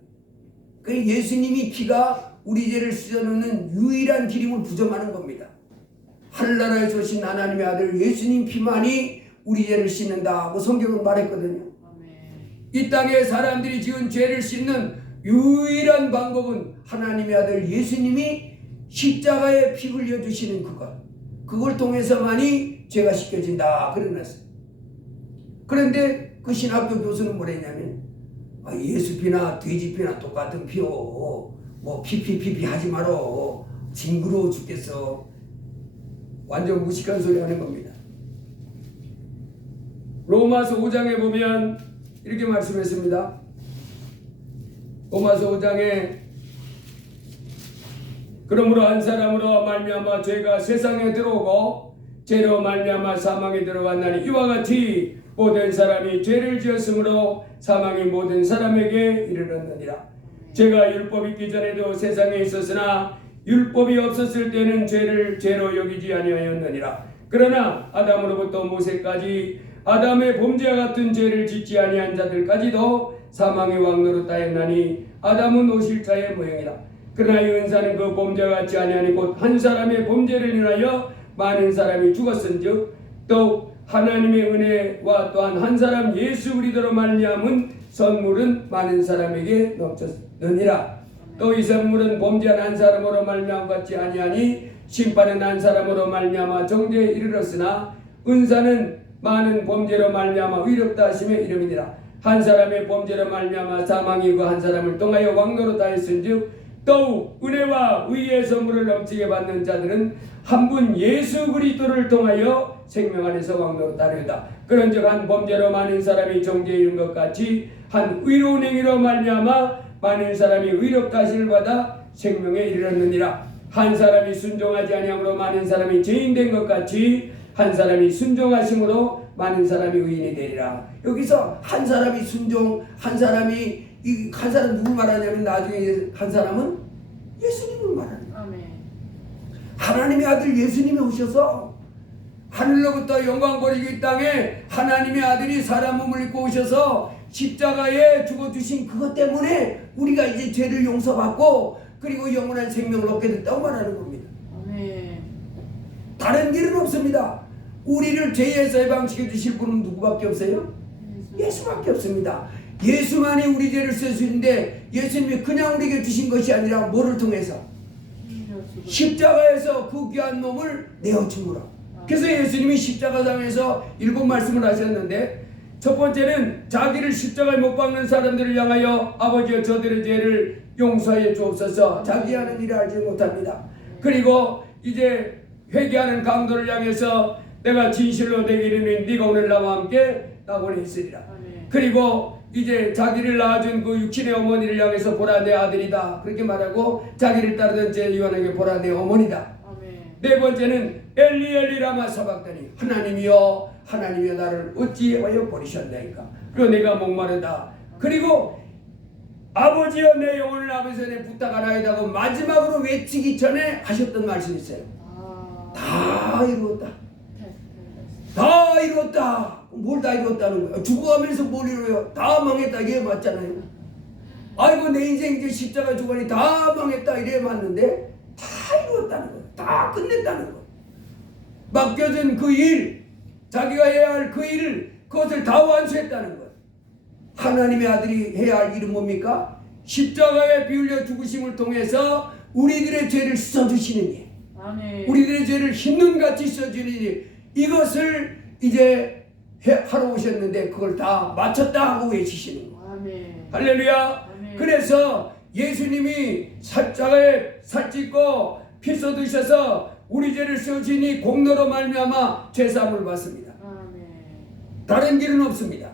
그 예수님이 피가 우리 죄를 씻어놓는 유일한 기름을 부정하는 겁니다. 하늘나라에서 오신 하나님의 아들 예수님 피만이 우리 죄를 씻는다고 성경은 말했거든요. 이 땅에 사람들이 지은 죄를 씻는 유일한 방법은 하나님의 아들 예수님이 십자가에 피 흘려주시는 그걸 통해서만이 죄가 씻겨진다 그러놨어요. 그런데 그 신학교 교수는 뭐랬냐면 예수 피나 돼지 피나 똑같은 피요. 뭐 피피피피 하지 말어. 징그러워 죽겠어. 완전 무식한 소리 하는 겁니다. 로마서 5장에 보면 이렇게 말씀했습니다. 로마서 5장에 그러므로 한 사람으로 말미암아 죄가 세상에 들어오고 죄로 말미암아 사망에 들어갔나니 이와 같이 모든 사람이 죄를 지었으므로 사망이 모든 사람에게 이르렀느니라. 죄가 율법이 있기 전에도 세상에 있었으나 율법이 없었을 때는 죄를 죄로 여기지 아니하였느니라. 그러나 아담으로부터 모세까지 아담의 범죄와 같은 죄를 짓지 아니한 자들까지도 사망의 왕노로 따였나니 아담은 오실자의 모형이다. 그러나 이 은사는 그 범죄와 같지 아니하니 곧 한 사람의 범죄를 인하여 많은 사람이 죽었은즉 또 하나님의 은혜와 또한 한 사람 예수 그리스도로 말미암은 선물은 많은 사람에게 넘쳤느니라. 또 이 선물은 범죄한 한 사람으로 말미암 같지 아니하니 심판은 한 사람으로 말미암아 정죄에 이르렀으나 은사는 많은 범죄로 말미암아 의롭다 하심의 이름이니라. 한 사람의 범죄로 말미암아 사망이 그 한 사람을 통하여 왕노로 다했은즉 더욱 은혜와 의의 선물을 넘치게 받는 자들은 한 분 예수 그리스도를 통하여 생명 안에서 왕노로 따르다. 그런즉 한 범죄로 많은 사람이 정죄에 이른 것 같이 한 의로운 행위로 말미암아 많은 사람이 의롭다 하심을 받아 생명에 이르렀느니라. 한 사람이 순종하지 아니함으로 많은 사람이 죄인 된 것 같이 한 사람이 순종하심으로 많은 사람이 의인이 되리라. 여기서 한 사람이 순종, 한 사람이 한 사람 누구 말하냐면 나중에 한 사람은 예수님을 말하는 거예요. 하나님의 아들 예수님이 오셔서 하늘로부터 영광 버리고 이 땅에 하나님의 아들이 사람 몸을 입고 오셔서 십자가에 죽어주신 그것 때문에 우리가 이제 죄를 용서받고 그리고 영원한 생명을 얻게 됐다고 말하는 겁니다. 다른 길은 없습니다. 우리를 죄에서 해방시켜 주실 분은 누구밖에 없어요? 예수밖에 없습니다. 예수만이 우리 죄를 씻으시는데 예수님이 그냥 우리에게 주신 것이 아니라 뭐를 통해서? 십자가에서 그 귀한 몸을 내어줌으로. 그래서 예수님이 십자가상에서 7 말씀을 하셨는데 첫 번째는 자기를 십자가에 못 박는 사람들을 향하여 아버지여 저들의 죄를 용서해 주옵소서. 자기 하는 일을 알지 못합니다. 그리고 이제 회개하는 강도를 향해서 내가 진실로 내게 이르니 네가 오늘 나와 함께 낙원에 있으리라. 아멘. 그리고 이제 자기를 낳아준 그 육신의 어머니를 향해서 보라 내 아들이다 그렇게 말하고 자기를 따르던 제 요한에게 보라 내 어머니다. 아멘. 네 번째는 엘리 엘리 라마 사박다니 하나님이여 하나님이여 나를 어찌하여 버리셨나이까. 그리고 내가 목마르다. 그리고 아버지여 내 영혼을 아버지 손에 부탁하나이다 하고 마지막으로 외치기 전에 하셨던 말씀이 있어요. 다 이루었다. 다 이루었다. 뭘 다 이루었다는 거야? 죽어가면서 뭘 이루어요? 다 망했다 이게 맞잖아요. 아이고 내 인생 이제 십자가 주관이 다 망했다 이래 맞는데 다 이루었다는 거야. 다 끝냈다는 거야. 맡겨진 그 일, 자기가 해야 할 그 일을 그것을 다 완수했다는 거야. 하나님의 아들이 해야 할 일은 뭡니까? 십자가에 피 흘려 죽으심을 통해서 우리들의 죄를 씻어주시는 일. 아멘. 우리들의 죄를 흰눈같이 씻어주는 일. 이것을 이제 하러 오셨는데 그걸 다 마쳤다 하고 외치시는 거예요. 아멘. 할렐루야. 아멘. 그래서 예수님이 십자가에 살찌고 피 쏟으셔서 우리 죄를 씻어주니 공로로 말미암아 죄사함을 받습니다. 아멘. 다른 길은 없습니다.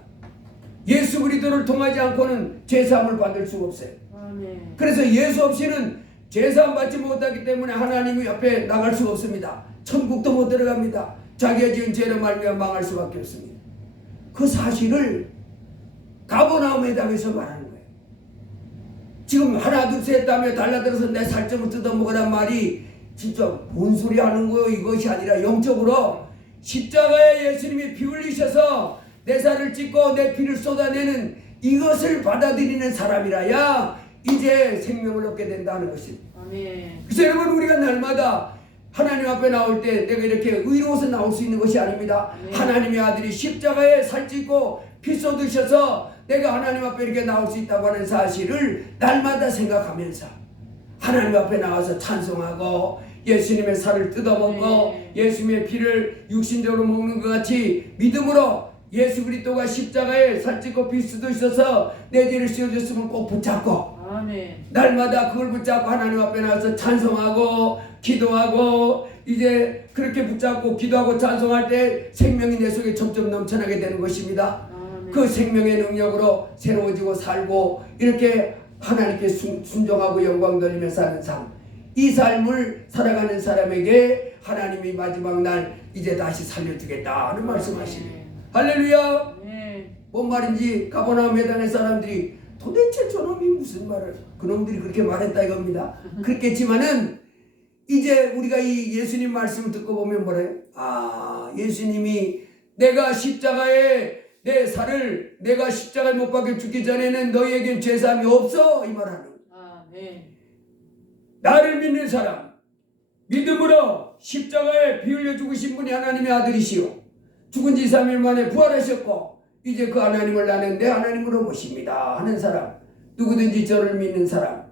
예수 그리스도를 통하지 않고는 죄사함을 받을 수가 없어요. 아멘. 그래서 예수 없이는 죄사함 받지 못하기 때문에 하나님 옆에 나갈 수가 없습니다. 천국도 못 들어갑니다. 자기가 지은 죄로 말미암아 망할 수밖에 없습니다. 그 사실을 가버나움에 당해서 말하는 거예요. 지금 하나 둘 셋 하며 달라들어서 내 살점을 뜯어먹으란 말이 진짜 뭔 소리 하는 거예요. 이것이 아니라 영적으로 십자가에 예수님이 피 흘리셔서 내 살을 찢고 내 피를 쏟아내는 이것을 받아들이는 사람이라야 이제 생명을 얻게 된다는 것입니다. 아멘. 그래서 여러분 우리가 날마다 하나님 앞에 나올 때 내가 이렇게 의로워서 나올 수 있는 것이 아닙니다. 네. 하나님의 아들이 십자가에 살찌고 피 쏟으셔서 내가 하나님 앞에 이렇게 나올 수 있다고 하는 사실을 날마다 생각하면서 하나님 앞에 나와서 찬송하고 예수님의 살을 뜯어먹고 네. 예수님의 피를 육신적으로 먹는 것 같이 믿음으로 예수 그리스도가 십자가에 살찌고 피 쏟으셔서 내 죄를 씌워줬음을 꼭 붙잡고 아멘. 날마다 그걸 붙잡고 하나님 앞에 나와서 찬송하고 기도하고 이제 그렇게 붙잡고 기도하고 찬송할 때 생명이 내 속에 점점 넘쳐나게 되는 것입니다. 아멘. 그 생명의 능력으로 새로워지고 살고 이렇게 하나님께 순종하고 영광 돌리며 사는 삶, 이 삶을 살아가는 사람에게 하나님이 마지막 날 이제 다시 살려주겠다는 말씀하시네요. 할렐루야. 네. 뭔 말인지 가버나움 회당의 사람들이 도대체 저놈이 무슨 말을, 그놈들이 그렇게 말했다 이겁니다. 그렇겠지만은 이제 우리가 이 예수님 말씀을 듣고 보면 뭐래요? 아, 예수님이 내가 십자가에 내 살을 내가 십자가에 못 박혀 죽기 전에는 너희에겐 죄사함이 없어 이 말하는 거예요. 아멘. 나를 믿는 사람, 믿음으로 십자가에 피 흘려 죽으신 분이 하나님의 아들이시오. 죽은 지 3일 만에 부활하셨고 이제 그 하나님을 나는 내 하나님으로 모십니다 하는 사람, 누구든지 저를 믿는 사람,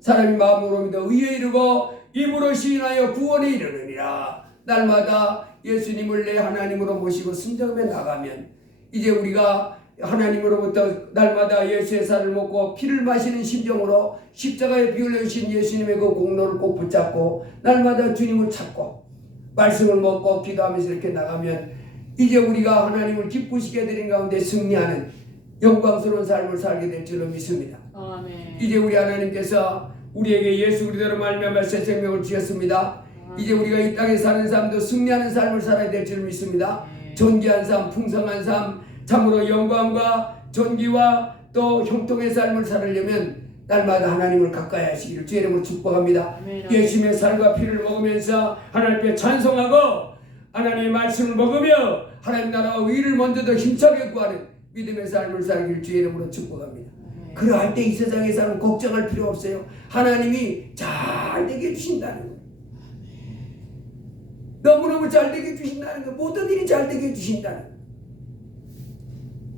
사람이 마음으로 믿어 의에 이르고 입으로 시인하여 구원에 이르느니라. 날마다 예수님을 내 하나님으로 모시고 순종에 나가면 이제 우리가 하나님으로부터 날마다 예수의 살을 먹고 피를 마시는 심정으로 십자가에 피 흘려주신 예수님의 그 공로를 꼭 붙잡고 날마다 주님을 찾고 말씀을 먹고 기도하면서 이렇게 나가면 이제 우리가 하나님을 기쁘시게 해드린 가운데 승리하는 영광스러운 삶을 살게 될 줄로 믿습니다. 아멘. 이제 우리 하나님께서 우리에게 예수 그리스도로 말미암아 새 생명을 주셨습니다. 이제 우리가 이 땅에 사는 삶도 승리하는 삶을 살아야 될 줄 믿습니다. 존귀한 삶, 풍성한 삶, 참으로 영광과 존귀와 또 형통의 삶을 살려면 날마다 하나님을 가까이 하시기를 주의 이름으로 축복합니다. 아멘. 예수님의 살과 피를 먹으면서 하나님께 찬송하고 하나님의 말씀을 먹으며 하나님 나라와 의를 먼저 더 힘차게 구하는 믿음의 삶을 살기를 주의 이름으로 축복합니다. 그러할 때 이 세상에서는 걱정할 필요 없어요. 하나님이 잘 되게 해주신다는 거예요. 너무너무 잘 되게 해주신다는 거예요. 모든 일이 잘 되게 해주신다는 거예요.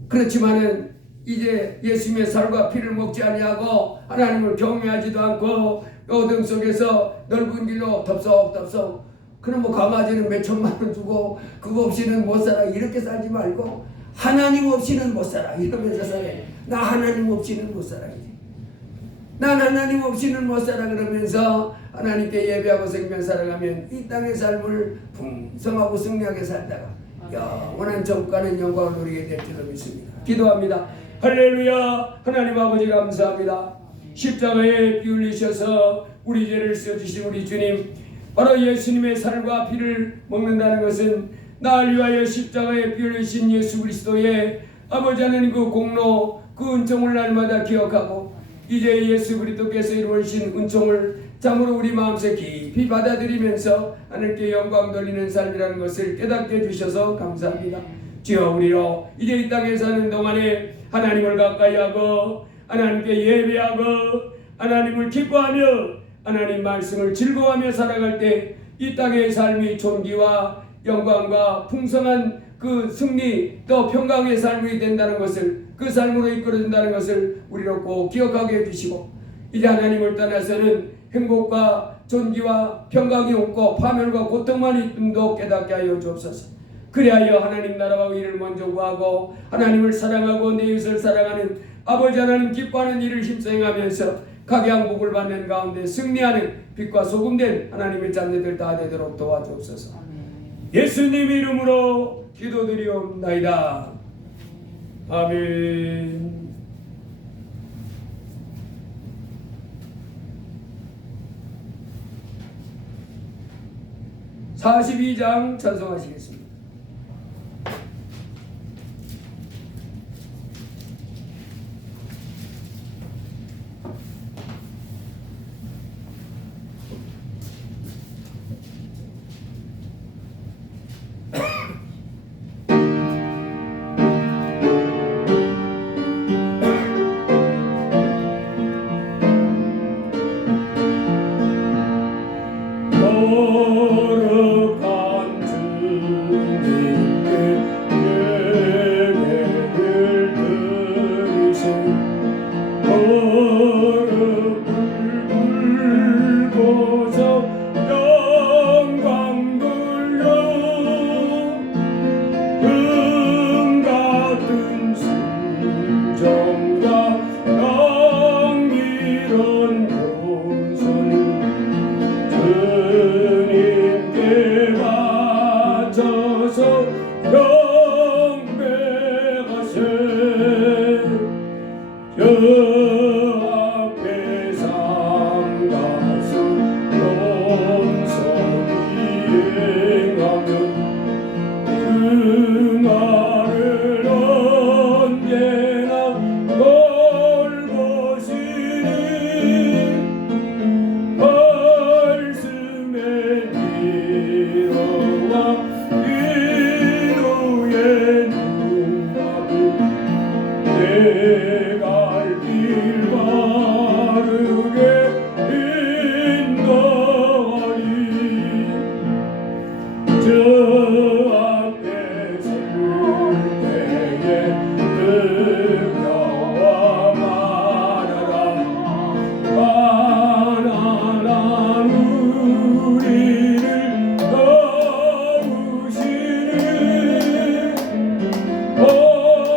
그렇지만은 이제 예수님의 살과 피를 먹지 아니하고 하나님을 경외하지도 않고 어둠 속에서 넓은 길로 덥석덥석 그럼 뭐 강아지는 몇 천만 원 주고 그거 없이는 못 살아 이렇게 살지 말고 하나님 없이는 못 살아 이러면서 살아요. 나 하나님 없이는 못 살아. 난 하나님 없이는 못 살아 그러면서 하나님께 예배하고 생명 살아가면 이 땅의 삶을 풍성하고 승리하게 살다가 영원한 정가는 영광을 누리게 될 줄로 믿습니다. 기도합니다. 할렐루야. 하나님 아버지 감사합니다. 십자가에 피 흘리셔서 우리 죄를 써주신 우리 주님, 바로 예수님의 살과 피를 먹는다는 것은 나를 위하여 십자가에 피 흘리신 예수 그리스도의 아버지 하나님 그 공로, 그 은총을 날마다 기억하고 이제 예수 그리스도께서 이루신 은총을 참으로 우리 마음속에 깊이 받아들이면서 하나님께 영광 돌리는 삶이라는 것을 깨닫게 해주셔서 감사합니다. 주여, 우리로 이제 이 땅에 사는 동안에 하나님을 가까이하고 하나님께 예배하고 하나님을 기뻐하며 하나님 말씀을 즐거워하며 살아갈 때 이 땅의 삶이 존귀와 영광과 풍성한 그 승리 또 평강의 삶이 된다는 것을, 그 삶으로 이끌어준다는 것을 우리로 꼭 기억하게 해주시고 이제 하나님을 떠나서는 행복과 존귀와 평강이 없고 파멸과 고통만 있음도 깨닫게 하여 주옵소서. 그리하여 하나님 나라와 의를 먼저 구하고 하나님을 사랑하고 내 이웃을 사랑하는 아버지 하나님 기뻐하는 일을 힘써 행하면서 각양복을 받는 가운데 승리하는 빛과 소금된 하나님의 자녀들 다 되도록 도와주옵소서. 예수님 이름으로 기도드리옵나이다. 아멘. (42장) 찬송하시겠습니다. 거룩한 주님께 예배를 드리세. 거룩을 불고서 영광 돌려 금같은 순정과 영미로운 용서를 주님께 바쳐서 경배하세. 저 앞에 삼가수 용서히 행하면 그 말을 언제나 돌보시니 말씀의 위로와 위로의 눈감을 내 갈 길 바르게 인도하리. 저 앞에 설 때에 들려와 말하라. 가난한 우리를 도우시니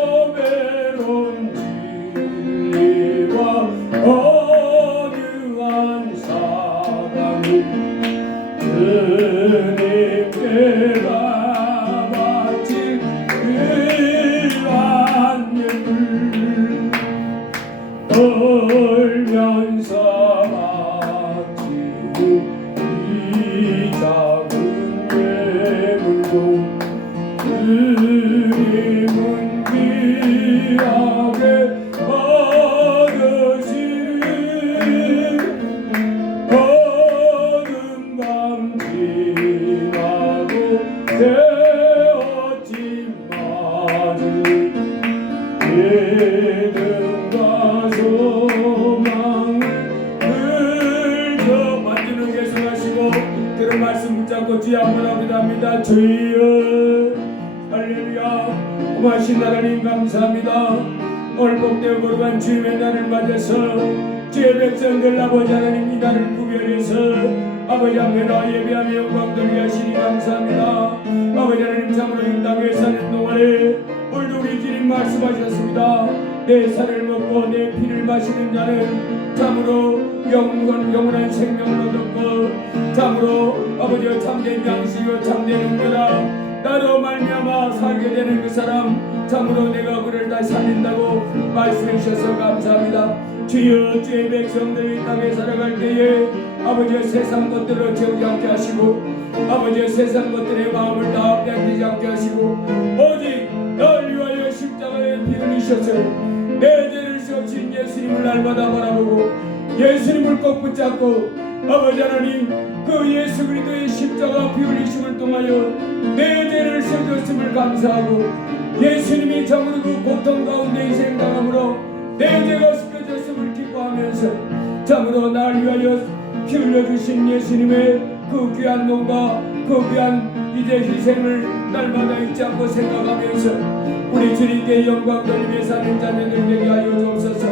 어메론 진리와 어유한 사랑을 주님께 바칠 귀한 예물 떨면서 바치는 이 작은 예물도 주님은 귀하게 받으시니 어둠밤 지나도 되었지 마는 믿음과 소망을 늘저 만드는 계속하시고 들은 말씀 붙잡고 주여 한번 합니다. 주여 할렐루야. 고마신 하나님 감사합니다. 오늘 복되고 거룩한 주님의 날을 맞아서 주의 백성들 아버지 하나님 이 날을 구별해서 아버지 앞에 나 예배하며 영광 돌리게 하시니 감사합니다. 아버지 하나님 참으로 이 땅에 사는 동안에 오늘도 우리 주님 말씀하셨습니다. 내 살을 먹고 내 피를 마시는 자는 참으로 영원한 생명을 얻었고 참으로 아버지여 참된 양식이요 참된 음료라 나로 말미암아 살게 되는 그 사람 참으로 내가 그를 다시 살린다고 말씀해 주셔서 감사합니다. 주여 주의 백성들이 이 땅에 살아갈 때에 아버지의 세상 것들을 채우지 않게 하시고 아버지의 세상 것들의 마음을 다 빼앗기지 않게 하시고 오직 널 위하여 십자가에 피 흘리셔서 내 죄를 씌우신 예수님을 날마다 바라보고 예수님을 꼭 붙잡고 아버지 하나님 그 예수 그리스도의 십자가 피 흘리심을 통하여 내 죄를 씌워줬음을 감사하고 예수님이 참으로 그 고통 가운데 희생당함으로 내 죄가 씻겨졌음을 기뻐하면서 참으로 날 위하여 피 흘려주신 예수님의 그 귀한 몸과 그 귀한 이제 희생을 날마다 잊지 않고 생각하면서 우리 주님께 영광 돌리며 사는 자녀들 되게 하여 주옵소서.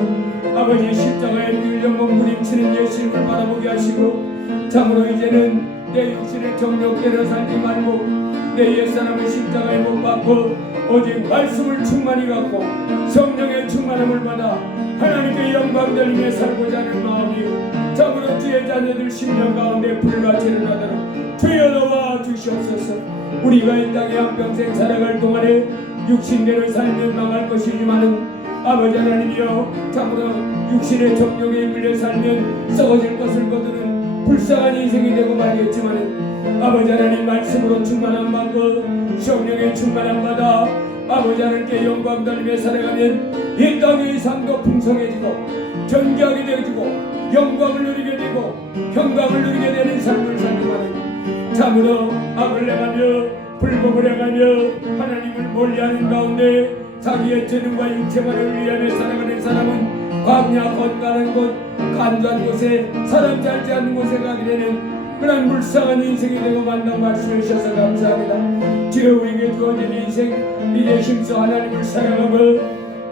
아버지 십자가에 피 흘려 몸부림치는 예수님을 바라보게 하시고 참으로 이제는 내 육신의 정욕대로 살지 말고 내 옛사람을 십자가에 못 박고 오직 말씀을 충만히 갖고 성령의 충만함을 받아 하나님께 영광 돌리며 살고자 하는 마음이 참으로 주의 자녀들 심령 가운데 불같이 일어나도록 주여 나와 주시옵소서. 우리가 이 땅에 한평생 살아갈 동안에 육신대로 살면 망할 것이지만은 아버지 하나님이여 참으로 육신의 정욕에 끌려 살면 썩어질 것을 거두는 불쌍한 인생이 되고 말겠지만은 아버지 하나님 말씀으로 충만함 받고 성령의 충만함 받아 아버지 하나님께 영광 돌리며 살아가면 이 땅의 삶도 풍성해지고 존귀하게 되어지고 영광을 누리게 되고 평강을 누리게 되는 삶을 살기만은 참으로 악을 행하며 불법을 행하며 하나님을 멀리하는 가운데 자기의 재능과 육체만을 위하여 살아가는 사람은 광야 건강한 곳 간주한 곳에 사람 살지 않는 곳에 가게 되는 그런 불쌍한 인생이 되고 만난 말씀해 주셔서 감사합니다. 주여 우리에게 주어진 인생 이제 힘써 하나님을 사랑하고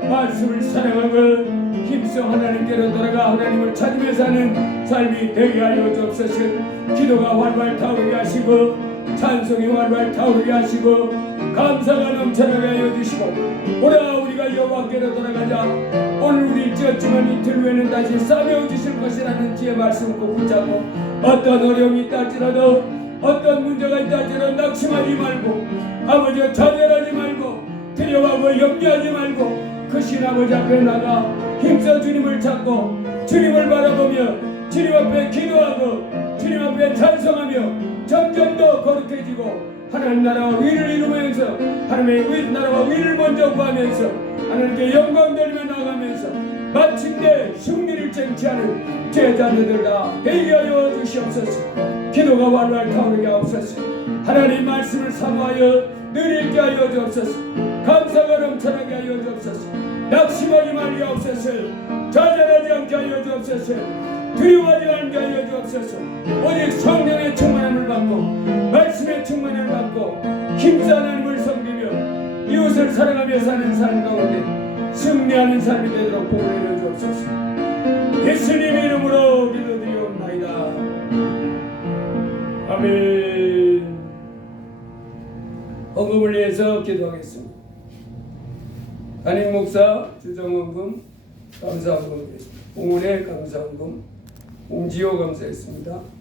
말씀을 사랑하고 힘써 하나님께로 돌아가 하나님을 찾으며 사는 삶이 되게 하여 주옵소서. 기도가 활활 타오르게 하시고 찬송이 활활 타오르게 하시고 감사가 넘쳐나게 하여 주시고 오라 우리가 여호와께로 돌아가자. 오늘 우리 찌었지만 이틀 후에는 다시 싸매어 주실 것이라는 주의 말씀을 꼭 붙잡고 어떤 어려움이 있다 할지라도 어떤 문제가 있다 할지라도 낙심하지 말고 아버지와 좌절하지 말고 두려워하고 염려하지 말고 그 신 아버지 앞에 나가 힘써 주님을 찾고 주님을 바라보며 주님 앞에 기도하고 주님 앞에 찬송하며 점점 더 거룩해지고 하나님 나라와 위를 이루면서 하나님의 나라와 위를 먼저 구하면서 하나님께 영광 돌리며 나가면서 마침내 승리를 쟁취하는 제자들들 다 되게 하여 주시옵소서. 기도가 활활 타오르게 하옵소서. 하나님 말씀을 사모하여 늘 읽게 하여 주옵소서. 감사가 넘쳐나게 하여 주옵소서. 낙심하지 말게 하옵소서. 좌절하지 않게 하여 주옵소서. 두려워하지 않게 하여 주옵소서. 오직 성령의 충만함을 받고 말씀의 충만함을 받고 힘써 하나님을 섬기며 이웃을 사랑하며 사는 삶 가운데 승리하는 삶이 되도록 복을 내려 주옵소서. 예수님 이름으로 기도드리옵나이다. 아멘. 헌금을 위해서 기도하겠습니다. 담임 목사 주정헌금 감사헌금 드리겠습니다. 공원의 감사헌금 홍지호 감사했습니다.